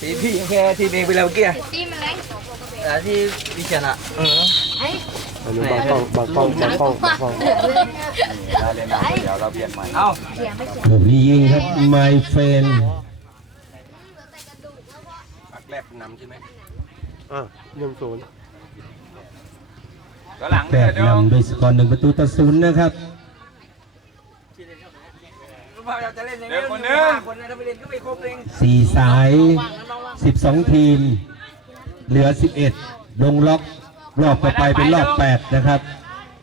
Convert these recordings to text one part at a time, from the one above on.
ทีพี่ยังแค่ทีมเองไปแล้วเมื่อกี้ตีมันแรงแต่ที่วิเชียนอะเอออันนี้บางกล้องบางกล้องบางกล้องบางกล้องเราเรียนน้ำเดี๋ยวเราเปลี่ยนใหม่เอ้าลูกนี้ยิงครับ my friend ปักแรกนำใช่ไหมอะหนึ่งศูนย์ก็หลังแปดนำด้วยสกอร์หนึ่งประตูต่อศูนย์นะครับ เราจะเล่นยังไงคนนึงคนนึงถ้าไปเล่นก็ไม่ครบเองสี่สาย 12 ทีม เหลือ 11 ลงล็อกรอบต่อไปเป็นรอบ 8 นะครับ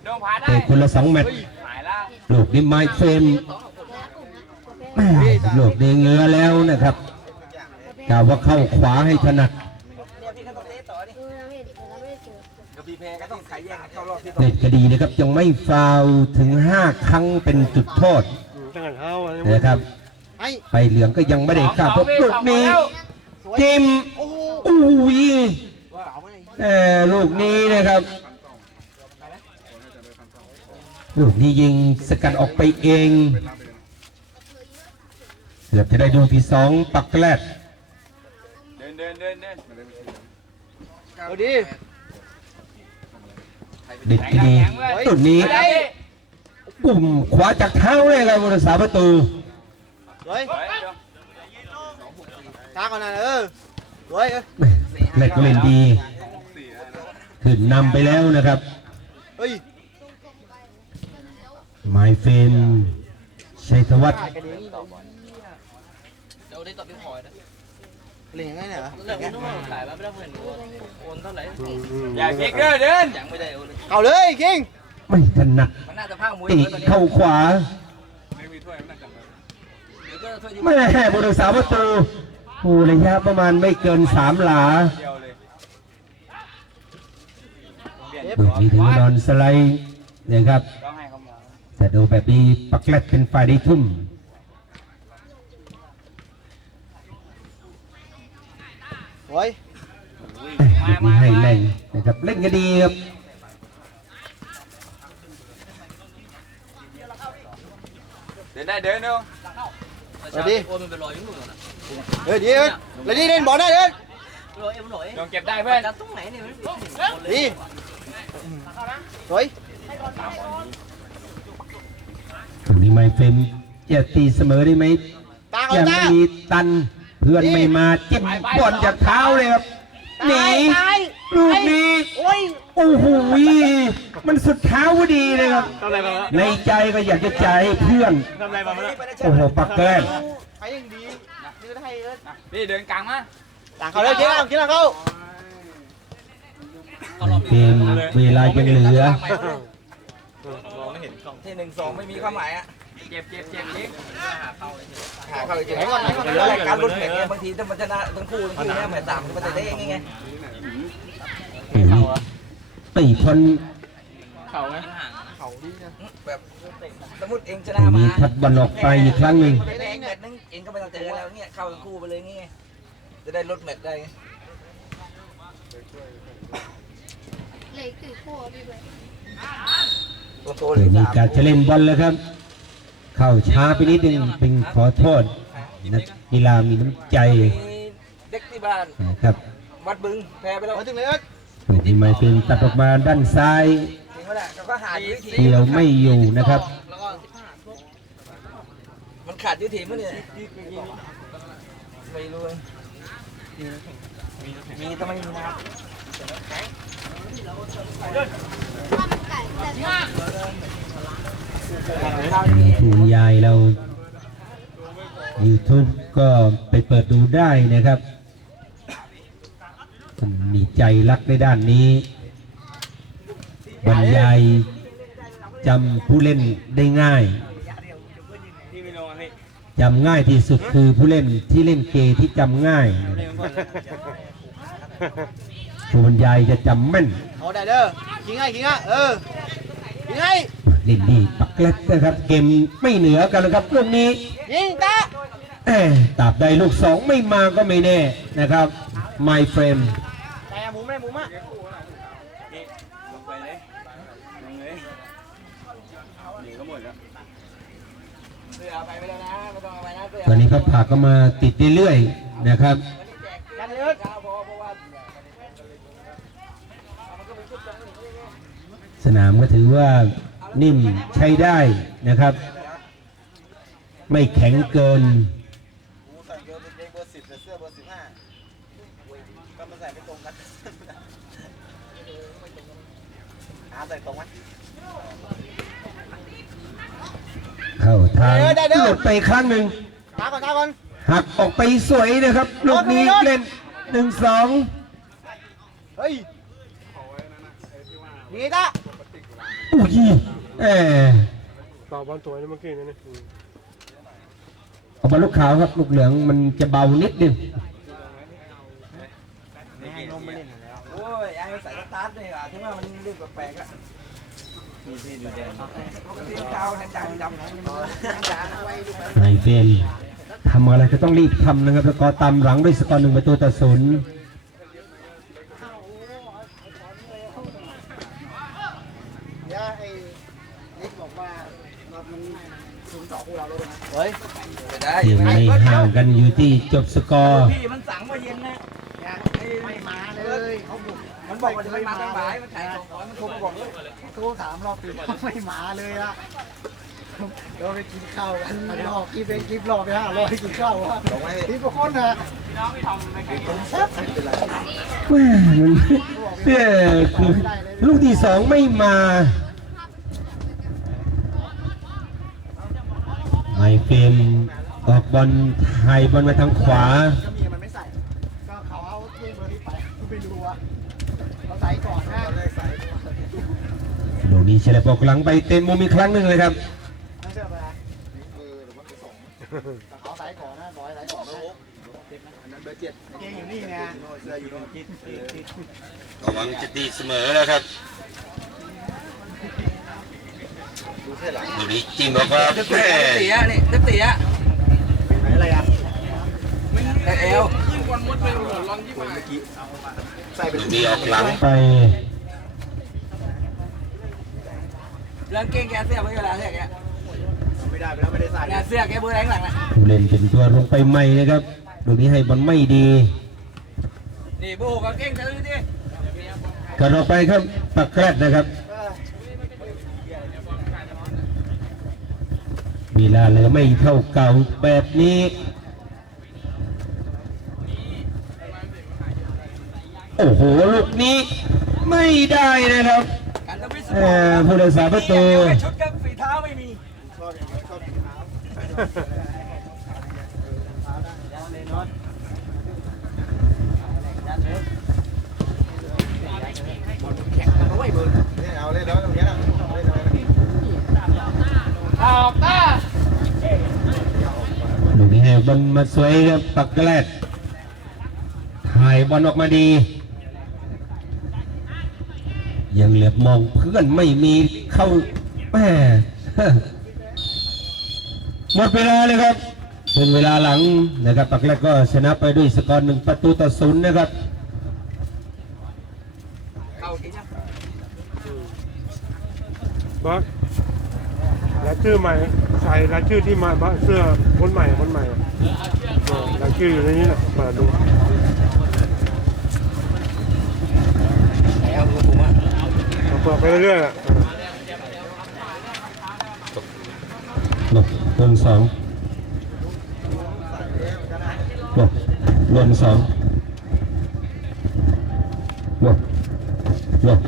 โดนผาได้เตะคนละ 2 แมตช์หายแล้วลูกนี้ไม้เฟรมแม่ลูกนี้เงือแล้วนะครับกล่าวว่าเข้าขวาให้ถนัดเนี่ยพี่ก็ต้องเตะต่อดิเดี๋ยวพี่แพ้ก็ต้องขายแย่งเข้ารอบที่ต่อเน็ตคดีนะครับ ยังไม่ฟาวล์ถึง 5 ครั้งเป็นจุดโทษอืม ตั้งแต่เท้าอะนะครับไปเหลืองก็ยังไม่ได้ข้ามเพราะลูกนี้จิมอุ้ยเออลูกนี้นะครับลูกนี้ยิงสกัดออกไปเองเกือบจะได้ดูที่สองปักแกลดเดินเดินเดินเดินเอาดิเด็ดดีตุดนี้ ปุ่มขวาจากเท้าเลยครับบริษาประตูเฮ้ยเฮ้ยเดี๋ยวช้าก่อนนะเออเฮ้ยเอ้ยแรกก็เล่นดีขึ้นนำไปแล้วนะครับเฮ้ยหมายเฟรมชัยธวัฒน์เดี๋ยวได้ต่อพี่พอยนะเล่นยังไงเนี่ยเหรอเลิกไม่ต้องขายแล้วไม่ต้องเหมือนโอนเท่าไหร่อย่าเก๊กเด้อเดินยังไม่ได้โอนเลยเอาเลยคิง ไม่ถนัดมันน่าจะพังมวยตีเลยตอนนี้เข้าขวาไม่มีถ้วยไม่น่าจะมาเดี๋ยวก็ถ้วยที่แม่บริษาประตูโอ้ระยะประมาณไม่เกินสามหลาเดียวเลยเปลี่ยนดูมีถึงนอนสไลด์นะครับต้องให้เขามาแต่ดูแบบนี้ปักแรดเป็นฝ่ายได้ทุ่มเฮ้ยลูกนี้ให้แรงนะครับเล่นกันดีครับ เดินได้เดินเนาะ เอาดิ โอนมันเป็นรอยยุ่งอยู่นะ เฮ้ย ดีเอ้ยแล้วนี่เล่นบอลได้เด้อรอยเอ็มรอยลองเก็บได้เพื่อนจะตรงไหนเนี่ยมันดีเฮ้ยตรงนี้ไม่เฟรมจะตีเสมอได้ไหมตาก่อยันงตาไม่มีตันเพื่อนไม่มาเจ็บบอลจากเท้าเลยครับหนีลูกนี้ อ้ยโอ้โหมันสุดเท้าพอดีเลยครับ ทำอะไรมาแล้วในใจก็อยากจะจ่ายให้เพื่อน ทำอะไรมาแล้วโอ้โห ปักแกล้งใช้ยังดีนี่ก็ให้เอ้ยนี่เดินกลางมาต่างเขาเลยคิงอะคิงอะเขาเกมเวลายังเหลือที่หนึ่งสองไม่มีความหมายอะ เจ็บเจ็บเจ็บนี่หาเข้าไปเจอแล้วรายการลุ้นแข่งเนี่ยบางทีถ้ามันชนะทั้งคู่ทั้งคู่เนี่ยแหมสามมันจะได้ยังไง ตีทนเข่าไหมแบบสมมติเองชตนะรงมานี้ทัดบอลออกไปอีกครั้งหนึ่งเองแมตช์นึงเองก็ไม่ต้องเจอแล้วเนี่ยเข้าทั้งคู่ไปเลยงี้จะได้ลดแมตช์ได้เลยคือคู่พี่เบิร์ดตัวโตเดี๋เลยยวมีสามการจะเล่นบอลแล้วครับ เข้าช้าไปนิดนึงเป็นขอโทษนักกีฬามีน้ำใจเด็กที่บ้านนะครับวัดบึงแพ้ไปแล้วมาถึงเลย เอ้ยตรงนี้ไม่เป็นตัดออกมาด้านซ้ายจริงไหมล่ะเขาก็หาอยู่วิธีเกี่ยวไม่อยู่นะครับมันขาดยุทธีมั้งเนี่ยไม่รู้มีต้องไม่มีนะครับคุณยายเรา YouTube ก็ไปเปิดดูได้นะครับผ มมีใจรักในด้านนี้ บรรยายจำผู้เล่นได้ง่ายที่ไม่ลงอะพี่จำง่ายที่สุดคือผู้เล่นที่เล่นเกมที่จำง่ายผู้บรรยายจะจำแม่นเอาได้เด้อคิงให้คิงอะเออคิงให้เล่นดีปักเล็กนะครับ เกมไม่เหนือกันนะครับลูกนี้ยิงตาเอ้ยตราบใดลูกสองไม่มาก็ไม่แน่นะครับ my friend แต่ห มุมไม่หมุมอะนี่ลงไปเลยลงเลยหนีก็หมดแล้วเสื้อเอาไปไม่แล้วนะไม่ต้องเอาไปนะเสื้อตอนนี้เขาผากก็มาติดเรื่อยๆนะครับเบิร์ดสนามก็ถือว่านิ่มใช้ได้นะครับ ไม่แข็งเกิน กูใส่เบอร์เบอร์สิบแต่เสื้อเบอร์สิบห้าก็มาใส่ไม่ตรงกันหาใส่ตรงไหมเข้าทางเออได้เด้อหลุดไปครั้งหนึ่งตาก่อนตาก่อนหักออกไปสวยนะครับ ลูกนี้เล่นหนึ่งสองเฮ้ยดีตาอุ้ยแอต่อบอลตัวนี้เมื่อกี้นี่นี่ออกมาลูกขาวครับ ลูกเหลืองมันจะเบานิดนึง ให้นมมาเล่นแล้ว โอ้ยไอ้ใส่สตาร์ทนี่อะที่ว่ามันเรื่องแปลกๆอะปกติเท้าแทนจานดำจานไว้ดูไปในเฟรมทำอะไรก็ต้องรีบทำนะครับสกอร์ตามหลังด้วยสกอร์หนึ่งประตูต่อศูนย์เดี๋ยวไอ้นิกบอกว่ามันถึงต่อคู่เราเลยนะเฮ้ยไม่ได้ยังไม่ห่างกันอยู่ที่จบสกอร์พี่มันสั่งมาเย็นนะ ไม่มาเลยเขาบุกมันบอกว่าจะไม่มาตอนบ่ายมันขายของมันโทรมาบอกเลยโทรถามรอบปีไม่มาเลยอะเราไปกินข้าวกันรอบกินเป็นกินรอบไปห้าร้อยกินข้าววะกินพวกคนฮะแม่มันเนี่ยคือลูกที่สองไม่มาไมเฟรมออกบอลไทยบอลมาทางขวา ลยใส่ลูกนี้เฉลยปอกหลังไปเต็มมุมอีกครั้งหนึ่งเลยครับนั่นเสื้ออะไรนี่เบอร์หรือว่าเบอร์สองแต่เขาใส่ก่อนนะบอยใส่ก่อนนะอันนั้นเบอร์เจ็ดเกงอยู่นี่ไงเสื้ออยู่ตรงจิตระวังจะตีเสมอแล้วครับดูเสื้อหลังลูกนี้จริงบอกว่าจะแม่เสียนี่จะเสียอะไรอะแต่เอว ใส่เป็นลูกนี้ออกหลังไปเรื่องเก่งแกเสื้อไม่เวลาเสื้อแกไม่ได้ไปแล้วไม่ได้ใส่แกเสื้อแกเบอร์แรงหลังนะผู้เล่นเป็นตัวลงไปใหม่นะครับลูนี้ให้บอลไม่ดีนี่โบกับเก่งซื้อดิกันออกไปครับปักแรกนะครับเวลาเหลือไม่เท่าเก่าแบบนี้ โอ้โห ลูกนี้ไม่ได้นะครับการทำวิศเอ่อผู้รักษาประตูชุดกับฝีเท้าไม่มีเนี่ยเอาเล่นแล้วตรงนี้นะเล่นอะไรลูกนี้ให้บอลมาสวยครับปักแรกถ่ายบอลออกมาดี ยังเหลือบมองเพื่อนไม่มีเข้าแม่หมดเวลาเลยครับเป็นเวลาหลังนะครับปักแรกก็ชนะไปด้วยสกอร์หนึ่งประตูต่อศูนย์นะครับบอสรายชื่อใหม่ใส่รายชื่อที่มาบอสเสื้อคนใหม่คนใหม่รายชื่ออยู่ในนี้แหละเปิดดู แอลคือผมอะ เอาเปิดไปเรื่อยๆอะหลบลนสองหลบลนสองหลบหลบ